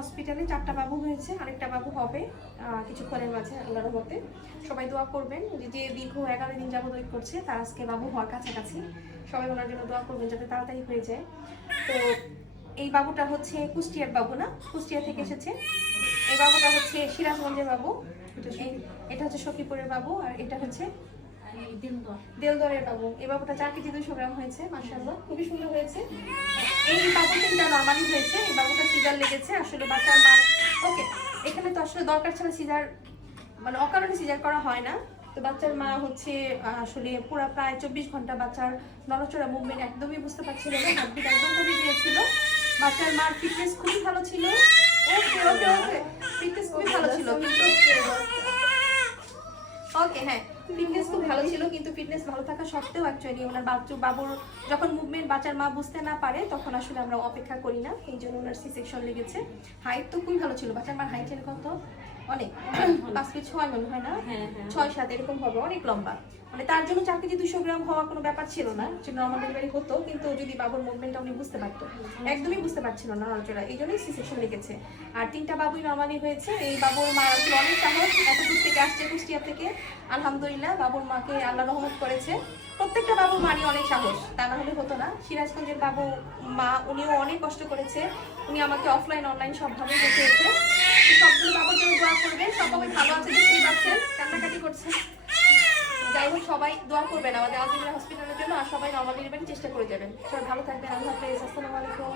হসপিটালে 4টা বাবু হয়েছে, আরেকটা বাবু হবে কিছুক্ষণের মাঝে আল্লাহর রহমতে। সবাই দোয়া করবেন, যে দীর্ঘ 11 দিন যাবত ওয়েট করছে তার আজকে বাবু হওয়ার কাছাকাছি। সবাই ওনার জন্য দোয়া করবেন যাতে তাড়াতাড়ি হয়ে যায়। তো এই বাবুটা হচ্ছে কুষ্টিয়ার বাবু, না কুষ্টিয়া থেকে এসেছে। এই বাবুটা হচ্ছে সিরাজগঞ্জের বাবু, এটা হচ্ছে সখীপুরের বাবু, আর এটা হচ্ছে দেলদরের বাবু। এই বাবুটা 4 কেজি 200 গ্রাম হয়েছে, মাশাআল্লাহ খুবই সুন্দর হয়েছে। এই বাবু তিনটা নরমালি হয়েছে, এই বাবুটা সিজার লেগেছে। আসলে বাচ্চার মার ওকে, এখানে তো আসলে দরকার ছাড়া সিজার মানে অকারণে সিজার করা হয় না। তো বাচ্চার মা হচ্ছে আসলে পুরো প্রায় 24 ঘন্টা বাচ্চার নড়াচড়া মুভমেন্ট একদমই বুঝতে পারছিল না, হার্টবিট একদম কমে গিয়েছিল। বাচ্চার মার ফিটনেস খুবই ভালো ছিল, ওকে ওকে ওকে ফিটনেস খুবই ভালো ছিল, কিন্তু ওকে হ্যাঁ ফিটনেস খুব ভালো ছিল, কিন্তু ফিটনেস ভালো থাকা সত্ত্বেও অ্যাকচুয়ালি ওনার বাবুর যখন মুভমেন্ট বাচ্চার মা বুঝতে না পারে তখন আসলে আমরা অপেক্ষা করি না, এই জন্য ওনার সি সেকশন লেগেছে। হাইট তো খুবই ভালো ছিল, বাচ্চার মার হাইট এরকম তো অনেক 5 ফিট 6 মনে হয় না, 6-7 এরকম হবে, অনেক লম্বা। মানে তার জন্য 4 কেজি 200 গ্রাম হওয়া কোনো ব্যাপার ছিল না, যে নর্মাল ডেলিভারি হতো, কিন্তু যদি বাবুর মুভমেন্টটা উনি বুঝতে পারতো, একদমই বুঝতে পারছিল না নড়াচড়া, এই জন্যই সি সেকশন লেগেছে। আর 3টা বাবুই নর্মালি হয়েছে। এই বাবুর মা আসলে অনেক সাহস, এত দূর থেকে আসছে কুষ্টিয়া থেকে, আলহামদুলিল্লাহ বাবুর মাকে আল্লাহ রহমত করেছে। প্রত্যেকটা বাবুর মারই অনেক সাহস, তা না হলে হতো না। সিরাজগঞ্জের বাবু মা উনিও অনেক কষ্ট করেছে, উনি আমাকে অফলাইন অনলাইন সবভাবে দেখিয়েছে। সবগুলো বাবুর জন্য দোয়া করবেন, সবাই ভালো আছে, দেখতেই পাচ্ছেন কান্নাকাটি করছে। যাই হোক সবাই দোয়া করবেন আমাদের আলহামদুলিল্লাহ হসপিটালের জন্য, আর সবাই নর্মাল ডেলিভারি চেষ্টা করে যাবেন। সবাই ভালো থাকবেন, আল্লাহ হাফেজ, আসসালামু আলাইকুম।